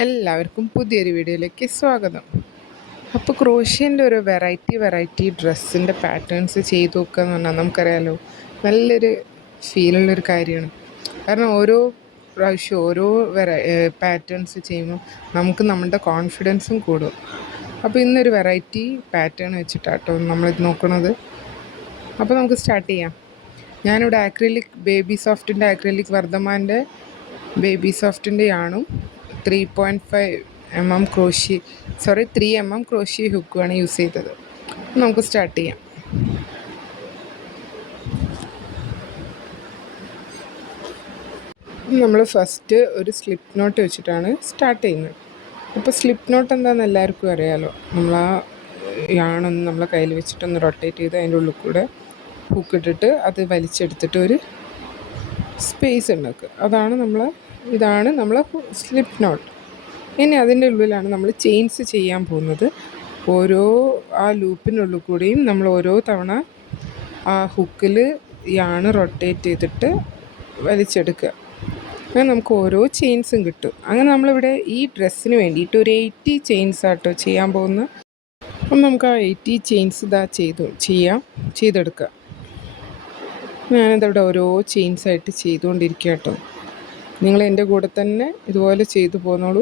എല്ലാവർക്കും പുതിയൊരു വീഡിയോയിലേക്ക് സ്വാഗതം. അപ്പോൾ ക്രോഷ്യേൻ്റെ ഒരു വെറൈറ്റി ഡ്രസ്സിൻ്റെ പാറ്റേൺസ് ചെയ്ത് നോക്കുക എന്ന് പറഞ്ഞാൽ നമുക്കറിയാലോ, നല്ലൊരു ഫീലുള്ളൊരു കാര്യമാണ്. കാരണം ഓരോ പ്രാവശ്യം ഓരോ പാറ്റേൺസ് ചെയ്യുമ്പോൾ നമുക്ക് നമ്മുടെ കോൺഫിഡൻസും കൂടും. അപ്പോൾ ഇന്നൊരു വെറൈറ്റി പാറ്റേൺ വെച്ചിട്ടാട്ടോ നമ്മളിത് നോക്കുന്നത്. അപ്പോൾ നമുക്ക് സ്റ്റാർട്ട് ചെയ്യാം. ഞാനിവിടെ ബേബി സോഫ്റ്റിൻ്റെ ആക്രിലിക് വർദ്ധമാൻ്റെ ബേബി സോഫ്റ്റിൻ്റെ ആണും 3.5 mm ക്രോഷ്യ 3 mm ക്രോഷ്യ ഹുക്കുമാണ് യൂസ് ചെയ്തത്. നമുക്ക് സ്റ്റാർട്ട് ചെയ്യാം. നമ്മൾ ഫസ്റ്റ് ഒരു സ്ലിപ്പ് നോട്ട് വെച്ചിട്ടാണ് സ്റ്റാർട്ട് ചെയ്യുന്നത്. അപ്പോൾ സ്ലിപ്പ് നോട്ട് എന്താണെന്ന് എല്ലാവർക്കും അറിയാമല്ലോ. നമ്മൾ ആ യാണൊന്ന് നമ്മളെ കയ്യിൽ വെച്ചിട്ടൊന്ന് റൊട്ടേറ്റ് ചെയ്ത് അതിൻ്റെ ഉള്ളിൽ കൂടെ ഹുക്കിട്ടിട്ട് അത് വലിച്ചെടുത്തിട്ട് ഒരു സ്പേസ് ഉണ്ടാക്കുക. ഇതാണ് നമ്മളെ സ്ലിപ്പ് നോട്ട്. ഇനി അതിൻ്റെ ഉള്ളിലാണ് നമ്മൾ ചെയിൻസ് ചെയ്യാൻ പോകുന്നത്. ഓരോ ആ ലൂപ്പിനുള്ളിൽ കൂടിയും നമ്മൾ ഓരോ തവണ ആ ഹുക്കിൽ യാണ് റൊട്ടേറ്റ് ചെയ്തിട്ട് വലിച്ചെടുക്കുക. അങ്ങനെ നമുക്ക് ഓരോ ചെയിൻസും കിട്ടും. അങ്ങനെ നമ്മളിവിടെ ഈ ഡ്രസ്സിന് വേണ്ടിയിട്ട് ഒരു 80 ചെയിൻസ് ആട്ടോ ചെയ്യാൻ പോകുന്നത്. അപ്പം നമുക്ക് ആ 80 ചെയിൻസ് ചെയ്തെടുക്കുക. ഞാനിതവിടെ ഓരോ ചെയിൻസായിട്ട് ചെയ്തുകൊണ്ടിരിക്കുക കേട്ടോ. നിങ്ങൾ എൻ്റെ കൂടെ തന്നെ ഇതുപോലെ ചെയ്തു പോന്നോളൂ.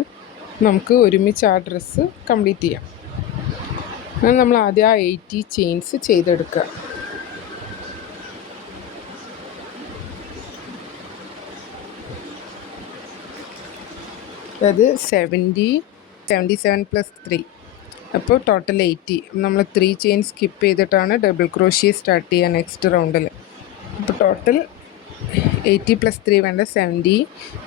നമുക്ക് ഒരുമിച്ച് ആ ഡ്രസ്സ് കംപ്ലീറ്റ് ചെയ്യാം. അങ്ങനെ നമ്മൾ ആദ്യം ആ 80 ചെയിൻസ് ചെയ്തെടുക്കുക. അത് 77 + 3, അപ്പോൾ ടോട്ടൽ 80. നമ്മൾ 3 ചെയിൻ സ്കിപ്പ് ചെയ്തിട്ടാണ് ഡബിൾ ക്രോഷ്യ സ്റ്റാർട്ട് ചെയ്യുക നെക്സ്റ്റ് റൗണ്ടിൽ. അപ്പോൾ ടോട്ടൽ 80 + 3 വേണ്ട 70,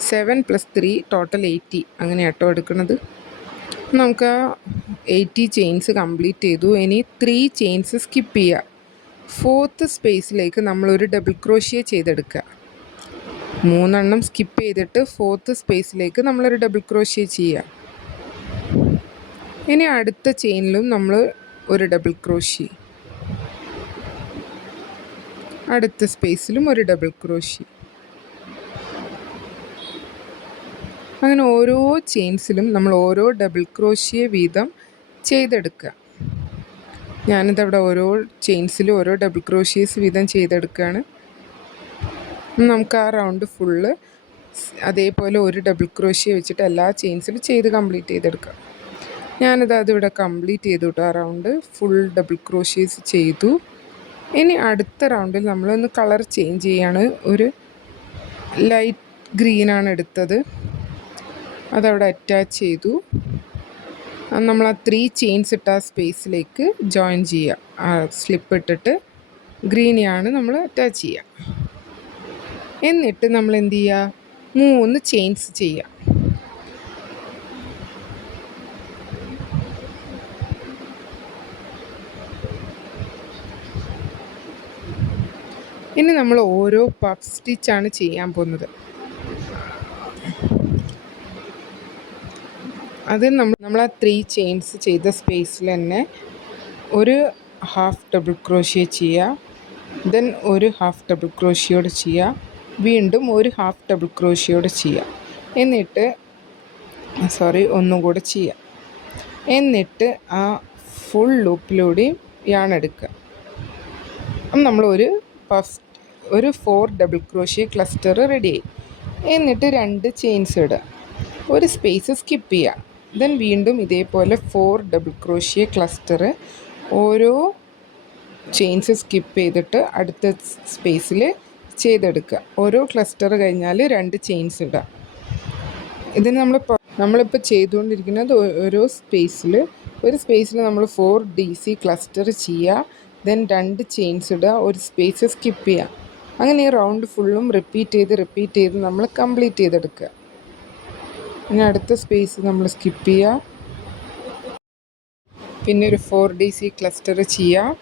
7 + 3 ടോട്ടൽ 80. അങ്ങനെ ആട്ടോ എടുക്കുന്നത്. നമുക്ക് ആ 80 ചെയിൻസ് കംപ്ലീറ്റ് ചെയ്തു. ഇനി 3 ചെയിൻസ് സ്കിപ്പ് ചെയ്യുക. 4th സ്പേസിലേക്ക് നമ്മളൊരു ഡബിൾ ക്രോഷ്യ ചെയ്തെടുക്കുക. 3 എണ്ണം സ്കിപ്പ് ചെയ്തിട്ട് 4th സ്പേസിലേക്ക് നമ്മളൊരു ഡബിൾ ക്രോഷ്യ ചെയ്യുക. ഇനി അടുത്ത ചെയിനിലും നമ്മൾ ഒരു ഡബിൾ ക്രോഷ്യ, അടുത്ത സ്പേസിലും ഒരു ഡബിൾ ക്രോഷ്യ. അങ്ങനെ ഓരോ ചെയിൻസിലും നമ്മൾ ഓരോ ഡബിൾ ക്രോഷ്യ വീതം ചെയ്തെടുക്കുക. ഞാനിതവിടെ ഓരോ ചെയിൻസിലും ഓരോ ഡബിൾ ക്രോഷ്യേസ് വീതം ചെയ്തെടുക്കുകയാണ്. നമുക്ക് ആ റൗണ്ട് ഫുള്ള് അതേപോലെ ഒരു ഡബിൾ ക്രോഷ്യ വെച്ചിട്ട് എല്ലാ ചെയിൻസിലും ചെയ്ത് കംപ്ലീറ്റ് ചെയ്തെടുക്കുക. അതിവിടെ കംപ്ലീറ്റ് ചെയ്തു കേട്ടോ. ആ റൗണ്ട് ഫുൾ ഡബിൾ ക്രോഷ്യേസ് ചെയ്തു. ഇനി അടുത്ത റൗണ്ടിൽ നമ്മളൊന്ന് കളർ ചേഞ്ച് ചെയ്യാണ്. ഒരു ലൈറ്റ് ഗ്രീനാണ് എടുത്തത്. അതവിടെ അറ്റാച്ച് ചെയ്തു. നമ്മൾ ആ 3 ചെയിൻസ് ഇട്ട ആ സ്പേസിലേക്ക് ജോയിൻ ചെയ്യുക. ആ സ്ലിപ്പ് ഇട്ടിട്ട് ഗ്രീനെയാണ് നമ്മൾ അറ്റാച്ച് ചെയ്യുക. എന്നിട്ട് നമ്മൾ എന്ത് ചെയ്യുക, 3 ചെയിൻസ് ചെയ്യുക. ഇനി നമ്മൾ ഓരോ പഫ് സ്റ്റിച്ചാണ് ചെയ്യാൻ പോകുന്നത്. അത് നമ്മൾ ആ 3 ചെയിൻസ് ചെയ്ത സ്പേസിൽ തന്നെ ഒരു ഹാഫ് ഡബിൾ ക്രോഷ്യ ചെയ്യുക. ദെൻ ഒരു ഹാഫ് ഡബിൾ ക്രോഷ്യോട് ചെയ്യുക. വീണ്ടും ഒരു ഹാഫ് ഡബിൾ ക്രോഷ്യോട് ചെയ്യുക. എന്നിട്ട് ഒന്നും കൂടെ ചെയ്യുക. എന്നിട്ട് ആ ഫുൾ ലൂപ്പിലൂടെയും യാണെടുക്കുക. നമ്മൾ ഒരു 4 ഡബിൾ ക്രോഷ്യ ക്ലസ്റ്റർ റെഡിയായി. എന്നിട്ട് 2 ചെയിൻസ് ഇടുക, ഒരു സ്പേസ് സ്കിപ്പ് ചെയ്യുക. ദെൻ വീണ്ടും ഇതേപോലെ 4 ഡബിൾ ക്രോഷ്യ ക്ലസ്റ്റർ ഓരോ ചെയിൻസ് സ്കിപ്പ് ചെയ്തിട്ട് അടുത്ത സ്പേസിൽ ചെയ്തെടുക്കുക. ഓരോ ക്ലസ്റ്റർ കഴിഞ്ഞാൽ 2 ചെയിൻസ് ഇടുക. ഇതിന് നമ്മളിപ്പോൾ ചെയ്തുകൊണ്ടിരിക്കുന്നത് ഒരു സ്പേസിൽ നമ്മൾ 4 DC ക്ലസ്റ്റർ ചെയ്യുക. ദെൻ 2 ചെയിൻസ് ഇടുക, ഒരു സ്പേസ് സ്കിപ്പ് ചെയ്യുക. അങ്ങനെ ഈ റൗണ്ട് ഫുള്ളും റിപ്പീറ്റ് ചെയ്ത് നമ്മൾ കംപ്ലീറ്റ് ചെയ്തെടുക്കുക. ഇനി അടുത്ത സ്പേസ് നമ്മൾ സ്കിപ്പ് ചെയ്യുക. പിന്നെ ഒരു 4 DC ക്ലസ്റ്റർ ചെയ്യുക.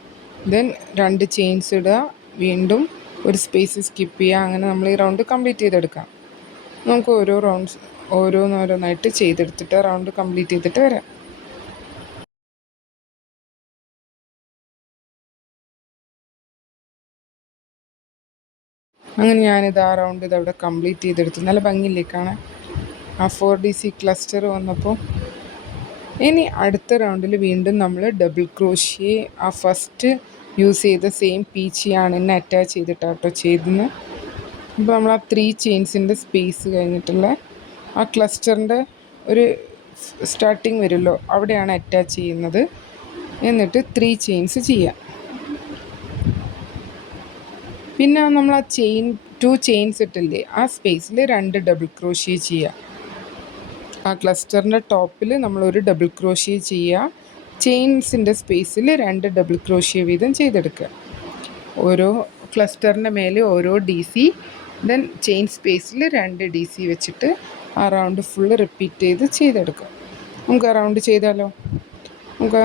ദെൻ 2 ചെയിൻസ് ഇടുക, വീണ്ടും ഒരു സ്പേസ് സ്കിപ്പ് ചെയ്യുക. അങ്ങനെ നമ്മൾ ഈ റൗണ്ട് കംപ്ലീറ്റ് ചെയ്തെടുക്കാം. നമുക്ക് ഓരോന്നായിട്ട് ചെയ്തെടുത്തിട്ട് റൗണ്ട് കംപ്ലീറ്റ് ചെയ്തിട്ട് വരാം. അങ്ങനെ ഞാനിത് ആ റൗണ്ട് ഇതവിടെ കംപ്ലീറ്റ് ചെയ്തെടുത്തു. നല്ല ഭംഗിയില്ലേ കാണാൻ. ആ 4DC ക്ലസ്റ്റർ വന്നപ്പോൾ. ഇനി അടുത്ത റൗണ്ടിൽ വീണ്ടും നമ്മൾ ഡബിൾ ക്രോഷ്യ ആ ഫസ്റ്റ് യൂസ് ചെയ്ത സെയിം പീച്ചിയാണ് എന്നെ അറ്റാച്ച് ചെയ്തിട്ടാട്ടോ ചെയ്തെന്ന്. അപ്പോൾ നമ്മൾ ആ 3 ചെയിൻസിൻ്റെ സ്പേസ് കഴിഞ്ഞിട്ടുള്ള ആ ക്ലസ്റ്ററിൻ്റെ ഒരു സ്റ്റാർട്ടിങ് വരുമല്ലോ, അവിടെയാണ് അറ്റാച്ച് ചെയ്യുന്നത്. എന്നിട്ട് 3 ചെയിൻസ് ചെയ്യാം. പിന്നെ നമ്മൾ ആ 2 ചെയിൻസ് ഇട്ടില്ലേ, ആ സ്പേസിൽ 2 ഡബിൾ ക്രോഷ്യ ചെയ്യുക. ആ ക്ലസ്റ്ററിൻ്റെ ടോപ്പിൽ നമ്മളൊരു ഡബിൾ ക്രോഷ്യ ചെയ്യുക. ചെയിൻസിൻ്റെ സ്പേസിൽ 2 ഡബിൾ ക്രോഷ്യ വീതം ചെയ്തെടുക്കുക. ഓരോ ക്ലസ്റ്ററിൻ്റെ മേലെ ഓരോ DC, ദെൻ ചെയിൻ സ്പേസിൽ 2 DC വെച്ചിട്ട് ആ റൗണ്ട് ഫുള്ള് റിപ്പീറ്റ് ചെയ്തെടുക്കുക. നമുക്ക് ആ റൗണ്ട് ചെയ്താലോ? നമുക്ക്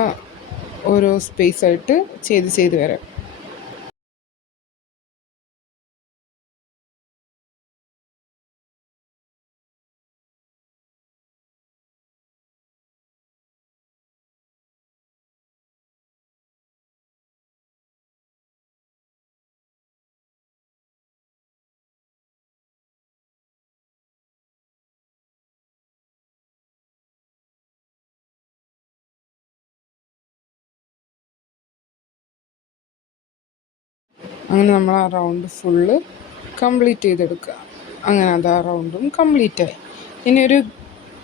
ഓരോ സ്പേസായിട്ട് ചെയ്ത് വരാം. അങ്ങനെ നമ്മൾ ആ റൗണ്ട് ഫുള്ള് കംപ്ലീറ്റ് ചെയ്തെടുക്കുക. അങ്ങനെ അത് ആ റൗണ്ടും കംപ്ലീറ്റായി. ഇനി ഒരു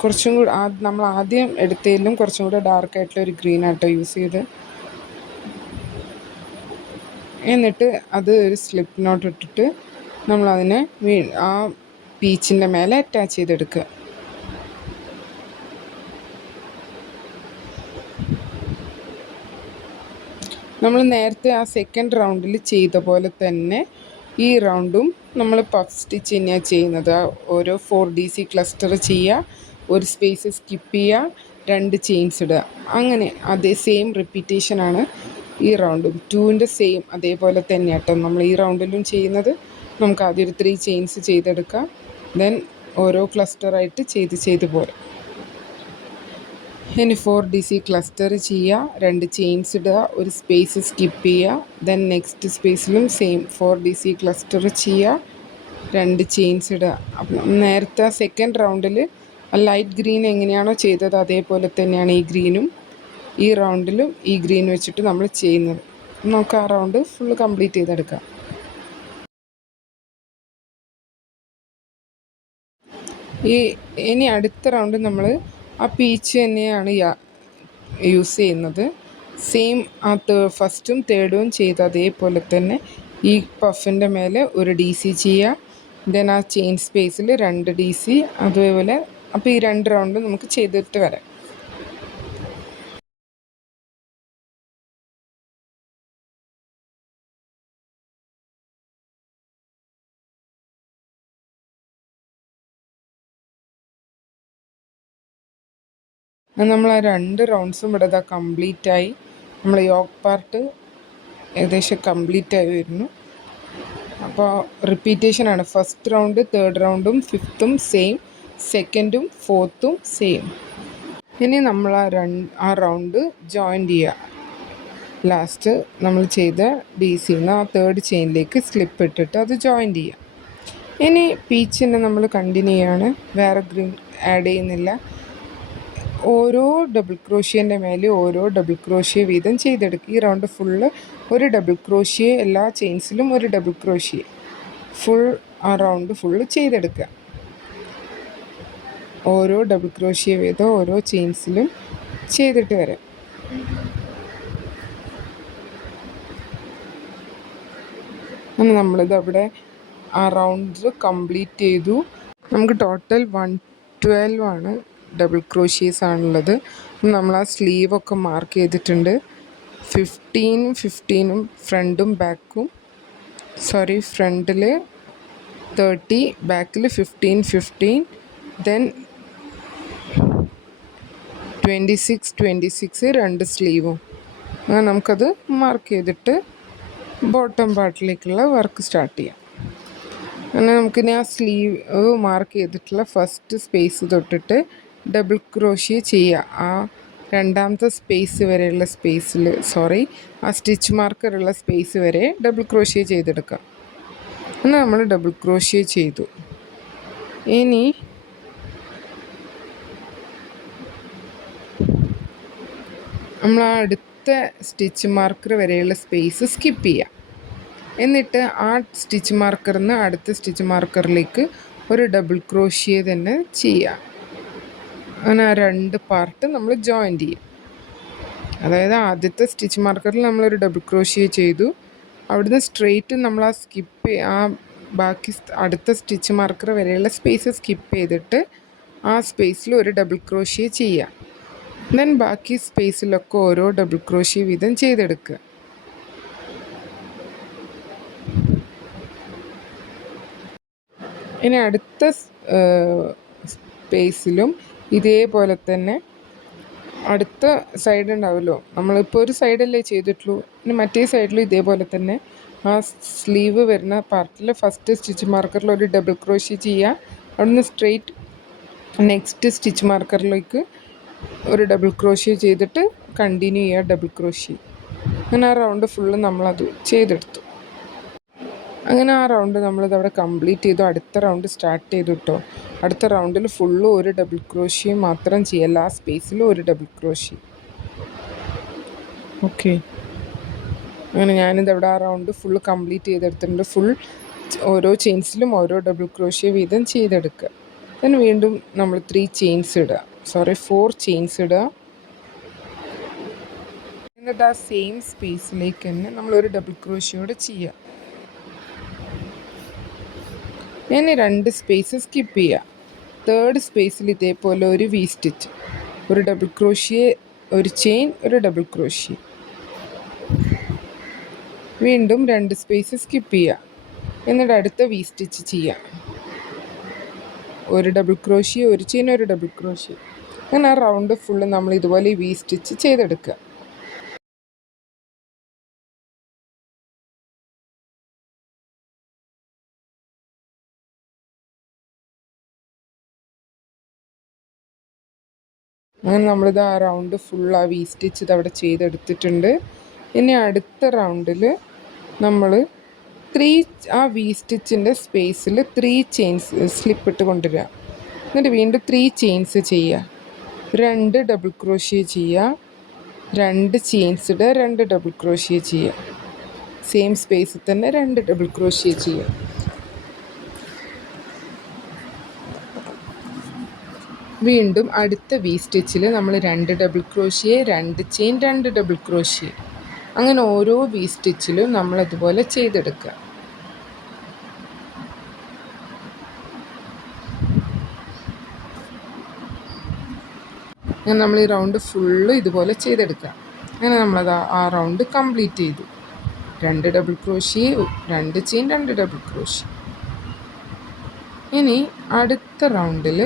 കുറച്ചും കൂടി നമ്മൾ ആദ്യം എടുത്തതിലും കുറച്ചും കൂടെ ഡാർക്കായിട്ടുള്ള ഒരു ഗ്രീൻ ആട്ടോ യൂസ് ചെയ്ത്. എന്നിട്ട് അത് ഒരു സ്ലിപ്പ് നോട്ട് ഇട്ടിട്ട് നമ്മളതിനെ ആ പീച്ചിൻ്റെ മേലെ അറ്റാച്ച് ചെയ്തെടുക്കുക. നമ്മൾ നേരത്തെ ആ സെക്കൻഡ് റൗണ്ടിൽ ചെയ്ത പോലെ തന്നെ ഈ റൗണ്ടും നമ്മൾ പഫ് സ്റ്റിച്ച് തന്നെയാണ് ചെയ്യുന്നത്. ഓരോ 4DC ക്ലസ്റ്റർ ചെയ്യുക, ഒരു സ്പേസ് സ്കിപ്പ് ചെയ്യുക, 2 ചെയിൻസ് ഇടുക. അങ്ങനെ അതേ സെയിം റിപ്പീറ്റേഷനാണ് ഈ റൗണ്ടും. 2ൻ്റെ സെയിം അതേപോലെ തന്നെ കേട്ടോ നമ്മൾ ഈ റൗണ്ടിലും ചെയ്യുന്നത്. നമുക്ക് ആദ്യം ഒരു 3 ചെയിൻസ് ചെയ്തെടുക്കാം. ദെൻ ഓരോ ക്ലസ്റ്ററായിട്ട് ചെയ്ത് പോരാം. ഇനി 4DC ക്ലസ്റ്റർ ചെയ്യുക, 2 ചെയിൻസ് ഇടുക, ഒരു സ്പേസ് സ്കിപ്പ് ചെയ്യുക. ദെൻ നെക്സ്റ്റ് സ്പേസിലും സെയിം 4DC ക്ലസ്റ്റർ ചെയ്യുക, 2 ചെയിൻസ് ഇടുക. അപ്പം നേരത്തെ സെക്കൻഡ് റൗണ്ടിൽ ലൈറ്റ് ഗ്രീൻ എങ്ങനെയാണോ ചെയ്തത് അതേപോലെ തന്നെയാണ് ഈ ഗ്രീനും. ഈ റൗണ്ടിലും ഈ ഗ്രീൻ വെച്ചിട്ട് നമ്മൾ ചെയ്യുന്നത്. നമുക്ക് ആ റൗണ്ട് ഫുള്ള് കംപ്ലീറ്റ് ചെയ്തെടുക്കാം. ഇനി അടുത്ത റൗണ്ട് നമ്മൾ ആ പീച്ച് തന്നെയാണ് യൂസ് ചെയ്യുന്നത്. സെയിം ആ ഫസ്റ്റും തേർഡും ചെയ്ത അതേപോലെ തന്നെ ഈ പഫിൻ്റെ മേലെ ഒരു DC ചെയ്യുക. ദെൻ ആ ചെയിൻ സ്പേസിൽ 2 DC അതേപോലെ. അപ്പോൾ ഈ 2 റൗണ്ട് നമുക്ക് ചെയ്തിട്ട് വരാം. നമ്മൾ ആ 2 റൗണ്ട്സും ഇവിടെ ഇതാ കംപ്ലീറ്റായി. നമ്മൾ യോക്ക് പാർട്ട് ഏകദേശം കംപ്ലീറ്റായി വരുന്നു. അപ്പോൾ റിപ്പീറ്റേഷനാണ്. ഫസ്റ്റ് റൗണ്ട്, തേർഡ് റൗണ്ടും 5th സെയിം, സെക്കൻഡും 4th സെയിം. ഇനി നമ്മൾ ആ റൗണ്ട് ജോയിൻ ചെയ്യുക. ലാസ്റ്റ് നമ്മൾ ചെയ്ത DCന്ന് ആ 3rd ചെയിനിലേക്ക് സ്ലിപ്പ് ഇട്ടിട്ട് അത് ജോയിൻ ചെയ്യുക. ഇനി പീച്ചിനെ നമ്മൾ കണ്ടിന്യൂ ചെയ്യാണ്, വേറെ ഗ്രീൻ ആഡ് ചെയ്യുന്നില്ല. ഓരോ ഡബിൾ ക്രോഷ്യേൻ്റെ മേലെ ഓരോ ഡബിൾ ക്രോഷ്യ വീതം ചെയ്തെടുക്കുക. ഈ റൗണ്ട് ഫുള്ള് ഒരു ഡബിൾ ക്രോഷ്യ, എല്ലാ ചെയിൻസിലും ഒരു ഡബിൾ ക്രോഷ്യ ഫുൾ ആ റൗണ്ട് ഫുള്ള് ചെയ്തെടുക്കുക. ഓരോ ഡബിൾ ക്രോഷ്യ വീതം ഓരോ ചെയിൻസിലും ചെയ്തിട്ട് വരാം. അങ്ങനെ നമ്മളിത് അവിടെ ആ റൗണ്ട് കംപ്ലീറ്റ് ചെയ്തു. നമുക്ക് ടോട്ടൽ 112 ആണ് ഡബിൾ ക്രോഷ്യേസ് ആണുള്ളത്. നമ്മൾ ആ സ്ലീവൊക്കെ മാർക്ക് ചെയ്തിട്ടുണ്ട്. 15 ഫ്രണ്ടും ബാക്കും, ഫ്രണ്ടിൽ 30, ബാക്കിൽ 15 ദെൻ 26 2 സ്ലീവും. അങ്ങനെ നമുക്കത് മാർക്ക് ചെയ്തിട്ട് ബോട്ടം പാർട്ടിലേക്കുള്ള വർക്ക് സ്റ്റാർട്ട് ചെയ്യാം. അങ്ങനെ നമുക്കിനി ആ സ്ലീവ് മാർക്ക് ചെയ്തിട്ടുള്ള ഫസ്റ്റ് സ്പേസ് തൊട്ടിട്ട് ഡബിൾ ക്രോഷ്യ ചെയ്യുക. ആ രണ്ടാമത്തെ സ്പേസ് വരെയുള്ള ആ സ്റ്റിച്ച് മാർക്കറുള്ള സ്പേസ് വരെ ഡബിൾ ക്രോഷ്യ ചെയ്തെടുക്കാം. അങ്ങനെ നമ്മൾ ഡബിൾ ക്രോഷ്യ ചെയ്തു. ഇനി നമ്മൾ ആ അടുത്ത സ്റ്റിച്ച് മാർക്കർ വരെയുള്ള സ്പേസ് സ്കിപ്പ് ചെയ്യുക. എന്നിട്ട് ആ സ്റ്റിച്ച് മാർക്കറിൽ നിന്ന് അടുത്ത സ്റ്റിച്ച് മാർക്കറിലേക്ക് ഒരു ഡബിൾ ക്രോഷ്യ തന്നെ ചെയ്യുക. അങ്ങനെ ആ 2 പാർട്ട് നമ്മൾ ജോയിൻ്റ് ചെയ്യും. അതായത് ആദ്യത്തെ സ്റ്റിച്ച് മാർക്കറിൽ നമ്മളൊരു ഡബിൾ ക്രോഷ്യ ചെയ്തു, അവിടുന്ന് സ്ട്രെയിറ്റ് നമ്മൾ ആ ബാക്കി അടുത്ത സ്റ്റിച്ച് മാർക്കർ വരെയുള്ള സ്പേസ് സ്കിപ്പ് ചെയ്തിട്ട് ആ സ്പേസിൽ ഒരു ഡബിൾ ക്രോഷ്യ ചെയ്യുക. ദെൻ ബാക്കി സ്പേസിലൊക്കെ ഓരോ ഡബിൾ ക്രോഷ്യ വീതം ചെയ്തെടുക്കുക. ഇനി അടുത്ത സ്പേസിലും ഇതേപോലെ തന്നെ അടുത്ത സൈഡ് ഉണ്ടാവുമല്ലോ, നമ്മളിപ്പോൾ ഒരു സൈഡല്ലേ ചെയ്തിട്ടുള്ളൂ, ഇനി മറ്റേ സൈഡിലും ഇതേപോലെ തന്നെ ആ സ്ലീവ് വരുന്ന പാർട്ടിൽ ഫസ്റ്റ് സ്റ്റിച്ച് മാർക്കറിൽ ഒരു ഡബിൾ ക്രോഷ്യ ചെയ്യുക. അവിടുന്ന് സ്ട്രെയിറ്റ് നെക്സ്റ്റ് സ്റ്റിച്ച് മാർക്കറിലേക്ക് ഒരു ഡബിൾ ക്രോഷ്യ ചെയ്തിട്ട് കണ്ടിന്യൂ ചെയ്യുക ഡബിൾ ക്രോഷ്യ. അങ്ങനെ ആ റൗണ്ട് ഫുള്ള് നമ്മളത് ചെയ്തെടുത്തു. അങ്ങനെ ആ റൗണ്ട് നമ്മളിതവിടെ കംപ്ലീറ്റ് ചെയ്തു. അടുത്ത റൗണ്ട് സ്റ്റാർട്ട് ചെയ്തു കേട്ടോ. അടുത്ത റൗണ്ടിൽ ഫുള്ളും ഒരു ഡബിൾ ക്രോഷ്യ മാത്രം ചെയ്യുക, എല്ലാ സ്പേസിലും ഒരു ഡബിൾ ക്രോഷ്യ. ഓക്കെ, അങ്ങനെ ഞാനിതവിടെ ആ റൗണ്ട് ഫുള്ള് കംപ്ലീറ്റ് ചെയ്തെടുത്തിട്ടുണ്ട്. ഫുൾ ഓരോ ചെയിൻസിലും ഓരോ ഡബിൾ ക്രോഷ്യ വീതം ചെയ്തെടുക്കുക. then വീണ്ടും നമ്മൾ 4 ചെയിൻസ് ഇടുക. എന്നിട്ട് ആ സെയിം സ്പേസിലേക്ക് തന്നെ നമ്മളൊരു ഡബിൾ ക്രോഷ്യോടെ ചെയ്യുക. ഞാൻ 2 സ്പേസ് സ്കിപ്പ് ചെയ്യുക. 3rd സ്പേസിൽ ഇതേപോലെ ഒരു വി സ്റ്റിച്ച്, ഒരു ഡബിൾ ക്രോഷ്യ, ഒരു ചെയിൻ, ഒരു ഡബിൾ ക്രോഷ്യ. വീണ്ടും 2 സ്പേസ് സ്കിപ്പ് ചെയ്യുക. എന്നിട്ട് അടുത്ത വി സ്റ്റിച്ച് ചെയ്യുക. ഒരു ഡബിൾ ക്രോഷ്യ, ഒരു ചെയിൻ, ഒരു ഡബിൾ ക്രോഷ്യ. അങ്ങനെ ആ റൗണ്ട് ഫുള്ള് നമ്മൾ ഇതുപോലെ വി സ്റ്റിച്ച് ചെയ്തെടുക്കുക. അങ്ങനെ നമ്മളിത് ആ റൗണ്ട് ഫുൾ ആ വി സ്റ്റിച്ച് ഇതവിടെ ചെയ്തെടുത്തിട്ടുണ്ട്. ഇനി അടുത്ത റൗണ്ടിൽ നമ്മൾ ആ വി സ്റ്റിച്ചിൻ്റെ സ്പേസിൽ 3 ചെയിൻസ് സ്ലിപ്പ് ഇട്ട് കൊണ്ടുവരിക. എന്നിട്ട് വീണ്ടും 3 ചെയിൻസ് ചെയ്യുക, 2 ഡബിൾ ക്രോഷ്യ ചെയ്യുക, 2 ചെയിൻസ് ഇടുക, 2 ഡബിൾ ക്രോഷ്യ ചെയ്യുക. സെയിം സ്പേസിൽ തന്നെ 2 ഡബിൾ ക്രോഷ്യ ചെയ്യുക. വീണ്ടും അടുത്ത വി സ്റ്റിച്ചിൽ നമ്മൾ 2 double crochet, 2 chain, 2 double crochet. അങ്ങനെ ഓരോ വി സ്റ്റിച്ചിലും നമ്മളതുപോലെ ചെയ്തെടുക്കുക. അങ്ങനെ നമ്മൾ ഈ റൗണ്ട് ഫുള്ള് ഇതുപോലെ ചെയ്തെടുക്കുക. അങ്ങനെ നമ്മളത് ആ റൗണ്ട് കംപ്ലീറ്റ് ചെയ്തു. 2 double crochet, 2 chain, 2 double crochet. ഇനി അടുത്ത റൗണ്ടിൽ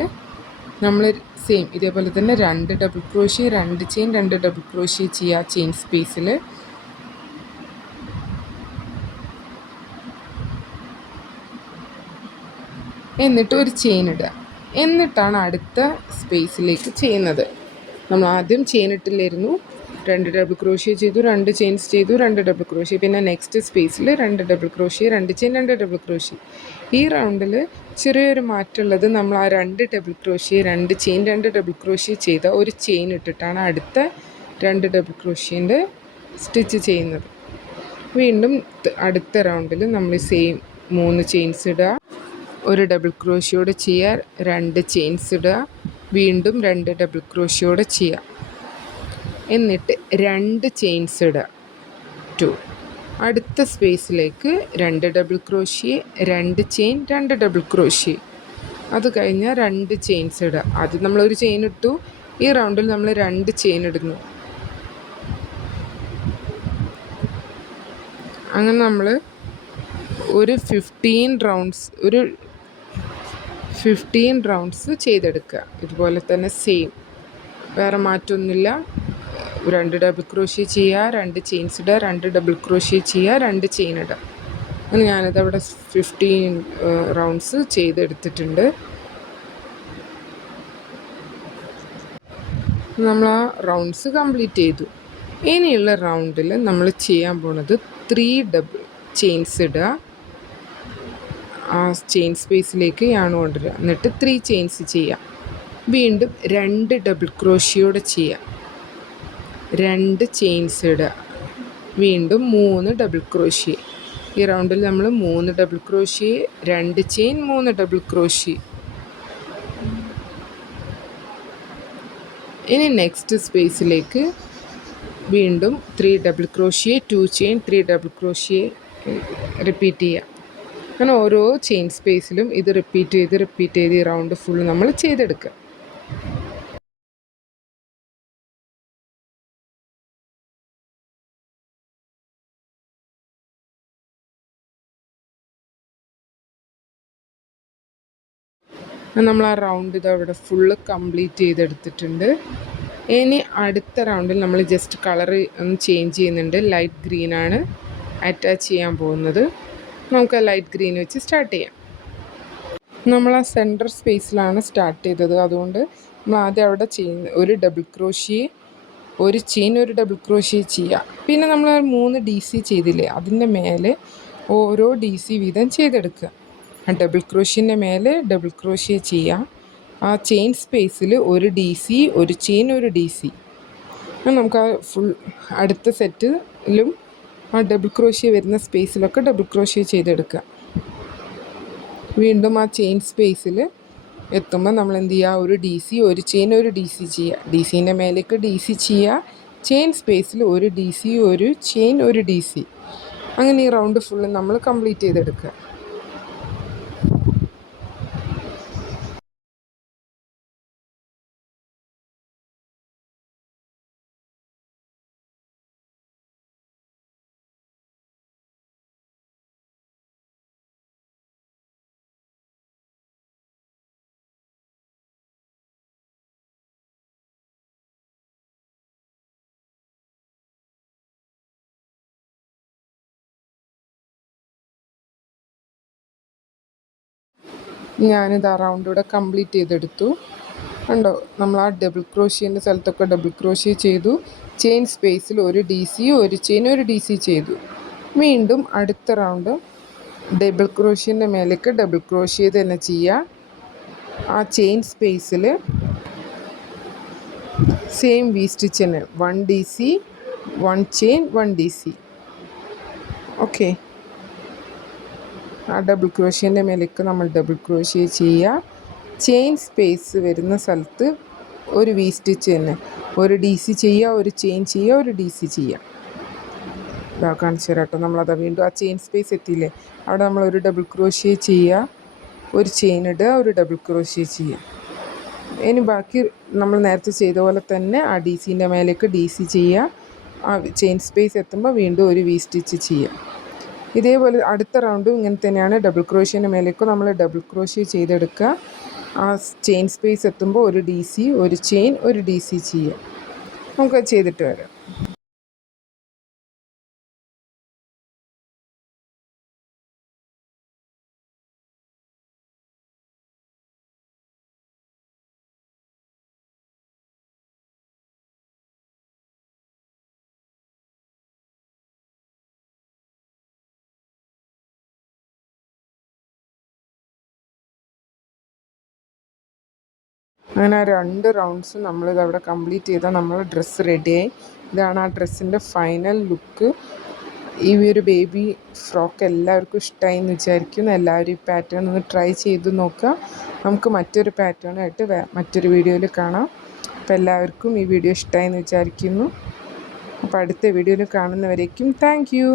നമ്മൾ സെയിം ഇതേപോലെ തന്നെ 2 double crochet, 2 chain, 2 double crochet ചെയ്യുക ചെയിൻ സ്പേസിൽ. എന്നിട്ട് ഒരു ചെയിൻ ഇടുക. എന്നിട്ടാണ് അടുത്ത സ്പേസിലേക്ക് ചെയ്യുന്നത്. നമ്മൾ ആദ്യം ചെയിൻ ഇട്ടില്ലായിരുന്നു, 2 ഡബിൾ ക്രോഷ്യ ചെയ്തു, 2 ചെയിൻസ് ചെയ്തു, 2 ഡബിൾ ക്രോഷ്യ. പിന്നെ നെക്സ്റ്റ് സ്പേസിൽ 2 double crochet, 2 chain, 2 double crochet. ഈ റൗണ്ടിൽ ചെറിയൊരു മാറ്റമുള്ളത്, നമ്മൾ ആ 2 double crochet, 2 chain, 2 double crochet ചെയ്ത ഒരു ചെയിൻ ഇട്ടിട്ടാണ് അടുത്ത 2 ഡബിൾ ക്രോഷ്യേൻ്റെ സ്റ്റിച്ച് ചെയ്യുന്നത്. വീണ്ടും അടുത്ത റൗണ്ടിൽ നമ്മൾ സെയിം 3 ചെയിൻസ് ഇടുക, ഒരു ഡബിൾ ക്രോഷ്യോടെ ചെയ്യുക, 2 ചെയിൻസ് ഇടുക, വീണ്ടും 2 ഡബിൾ ക്രോഷ്യോടെ ചെയ്യുക. എന്നിട്ട് 2 ചെയിൻസ് ഇടുക 2. അടുത്ത സ്പേസിലേക്ക് 2 double crochet, 2 chain, 2 double crochet. അത് കഴിഞ്ഞാൽ 2 ചെയിൻസ് ഇടുക. ആദ്യം നമ്മളൊരു ചെയിൻ ഇട്ടു, ഈ റൗണ്ടിൽ നമ്മൾ 2 ചെയിൻ ഇടുന്നു. അങ്ങനെ നമ്മൾ ഒരു 15 റൗണ്ട്സ് ചെയ്തെടുക്കുക. ഇതുപോലെ തന്നെ സെയിം, വേറെ മാറ്റമൊന്നുമില്ല. 2 ഡബിൾ ക്രോഷ്യ ചെയ്യുക, 2 ചെയിൻസ് ഇടുക, 2 ഡബിൾ ക്രോഷ്യ ചെയ്യുക, 2 ചെയിൻ ഇടുക. അങ്ങനെ ഞാനിതവിടെ 15 റൗണ്ട്സ് ചെയ്തെടുത്തിട്ടുണ്ട്. നമ്മൾ ആ റൗണ്ട്സ് കംപ്ലീറ്റ് ചെയ്തു. ഇനിയുള്ള റൗണ്ടിൽ നമ്മൾ ചെയ്യാൻ പോണത് 3 ഡബിൾ ചെയിൻസ് ഇടുക, ആ ചെയിൻ സ്പേസിലേക്ക് യാണ് കൊണ്ടുവരിക. എന്നിട്ട് 3 ചെയിൻസ് ചെയ്യുക. വീണ്ടും 2 ഡബിൾ ക്രോഷ്യോടെ ചെയ്യുക. 2 ചെയിൻസ് ഇടുക. വീണ്ടും 3 ഡബിൾ ക്രോഷ്യ. ഈ റൗണ്ടിൽ നമ്മൾ 3 double crochet, 2 chain, 3 double crochet. ഇനി നെക്സ്റ്റ് സ്പേസിലേക്ക് വീണ്ടും 3 double crochet, 2 chain, 3 double crochet repeat ചെയ്യുക. അങ്ങനെ ഓരോ ചെയിൻ സ്പേസിലും ഇത് റിപ്പീറ്റ് ചെയ്ത് ഈ റൗണ്ട് ഫുൾ നമ്മൾ ചെയ്തെടുക്കുക. നമ്മൾ ആ റൗണ്ട് ഇതവിടെ ഫുള്ള് കംപ്ലീറ്റ് ചെയ്തെടുത്തിട്ടുണ്ട്. ഇനി അടുത്ത റൗണ്ടിൽ നമ്മൾ ജസ്റ്റ് കളർ ഒന്ന് ചേഞ്ച് ചെയ്യുന്നുണ്ട്. ലൈറ്റ് ഗ്രീനാണ് അറ്റാച്ച് ചെയ്യാൻ പോകുന്നത്. നമുക്ക് ആ ലൈറ്റ് ഗ്രീൻ വെച്ച് സ്റ്റാർട്ട് ചെയ്യാം. നമ്മൾ ആ സെൻറ്റർ സ്പേസിലാണ് സ്റ്റാർട്ട് ചെയ്തത്. അതുകൊണ്ട് നമ്മൾ ആദ്യം അവിടെ ഒരു ഡബിൾ ക്രോഷ്യ, ഒരു ചെയിൻ, ഒരു ഡബിൾ ക്രോഷ്യ ചെയ്യുക. പിന്നെ നമ്മൾ 3 DC ചെയ്തില്ലേ, അതിൻ്റെ മേലെ ഓരോ DC വീതം ചെയ്തെടുക്കുക. ഡബിൾ ക്രോഷ്യൻ്റെ മേലെ ഡബിൾ ക്രോഷ്യ ചെയ്യുക. ആ ചെയിൻ സ്പേസിൽ ഒരു DC, ഒരു ചെയിൻ, ഒരു DC. നമുക്ക് ആ ഫുൾ അടുത്ത സെറ്റിലും ആ ഡബിൾ ക്രോഷ്യ വരുന്ന സ്പേസിലൊക്കെ ഡബിൾ ക്രോഷ്യ ചെയ്തെടുക്കുക. വീണ്ടും ആ ചെയിൻ സ്പേസിൽ എത്തുമ്പോൾ നമ്മൾ എന്ത് ചെയ്യുക, ഒരു DC, ഒരു ചെയിൻ, ഒരു DC ചെയ്യുക. DCൻ്റെ മേലേക്ക് DC ചെയ്യുക. ചെയിൻ സ്പേസിൽ ഒരു DC, ഒരു ചെയിൻ, ഒരു DC. അങ്ങനെ ഈ റൗണ്ട് ഫുള്ള് നമ്മൾ കംപ്ലീറ്റ് ചെയ്തെടുക്കുക. ഞാനിത് ആ റൗണ്ടിലൂടെ കംപ്ലീറ്റ് ചെയ്തെടുത്തു. കണ്ടോ, നമ്മൾ ആ ഡബിൾ ക്രോഷ്യേൻ്റെ സ്ഥലത്തൊക്കെ ഡബിൾ ക്രോഷ്യ ചെയ്തു. ചെയിൻ സ്പേസിൽ ഒരു DC, ഒരു ചെയിൻ, ഒരു DC ചെയ്തു. വീണ്ടും അടുത്ത റൗണ്ട് ഡബിൾ ക്രോഷ്യേൻ്റെ മേലേക്ക് ഡബിൾ ക്രോഷ്യ തന്നെ ചെയ്യുക. ആ ചെയിൻ സ്പേസിൽ സെയിം V സ്റ്റിച്ച് തന്നെ 1 DC, 1 ചെയിൻ, 1 DC. ഓക്കെ, ആ ഡബിൾ ക്രോഷ്യേൻ്റെ മേലേക്ക് നമ്മൾ ഡബിൾ ക്രോഷ്യ ചെയ്യുക. ചെയിൻ സ്പേസ് വരുന്ന സ്ഥലത്ത് ഒരു V സ്റ്റിച്ച് തന്നെ, ഒരു DC ചെയ്യുക, ഒരു ചെയിൻ ചെയ്യുക, ഒരു DC ചെയ്യുക. ഇതാ കാണിച്ചു തരാം കേട്ടോ. നമ്മളത് വീണ്ടും ആ ചെയിൻ സ്പേസ് എത്തിയില്ലേ, അവിടെ നമ്മൾ ഒരു ഡബിൾ ക്രോഷ്യ ചെയ്യുക, ഒരു ചെയിൻ ഇടുക, ഒരു ഡബിൾ ക്രോഷ്യ ചെയ്യുക. ഇനി ബാക്കി നമ്മൾ നേരത്തെ ചെയ്ത പോലെ തന്നെ ആ DCൻ്റെ മേലേക്ക് DC ചെയ്യുക. ആ ചെയിൻ സ്പേസ് എത്തുമ്പോൾ വീണ്ടും ഒരു V സ്റ്റിച്ച് ചെയ്യുക. ഇതേപോലെ അടുത്ത റൗണ്ടും ഇങ്ങനെ തന്നെയാണ്. ഡബിൾ ക്രോഷ്യേൻ്റെ മേലേക്ക് നമ്മൾ ഡബിൾ ക്രോഷ്യ ചെയ്തെടുക്കുക. ആ ചെയിൻ സ്പേസ് എത്തുമ്പോൾ ഒരു DC, ഒരു ചെയിൻ, ഒരു DC ചെയ്യുക. നമുക്കത് ചെയ്തിട്ട് വരാം. അങ്ങനെ 2 റൗണ്ട്സ് നമ്മളിതവിടെ കംപ്ലീറ്റ് ചെയ്താൽ നമ്മൾ ഡ്രസ്സ് റെഡിയായി. ഇതാണ് ആ ഡ്രസ്സിൻ്റെ ഫൈനൽ ലുക്ക്. ഈ ഒരു ബേബി ഫ്രോക്ക് എല്ലാവർക്കും ഇഷ്ടമായി എന്ന് വിചാരിക്കുന്നു. എല്ലാവരും ഈ പാറ്റേൺ ഒന്ന് ട്രൈ ചെയ്ത് നോക്കുക. നമുക്ക് മറ്റൊരു പാറ്റേണായിട്ട് മറ്റൊരു വീഡിയോയിൽ കാണാം. അപ്പോൾ എല്ലാവർക്കും ഈ വീഡിയോ ഇഷ്ടമായി എന്ന് വിചാരിക്കുന്നു. അപ്പോൾ അടുത്ത വീഡിയോയിൽ കാണുന്നവരേക്കും താങ്ക് യു.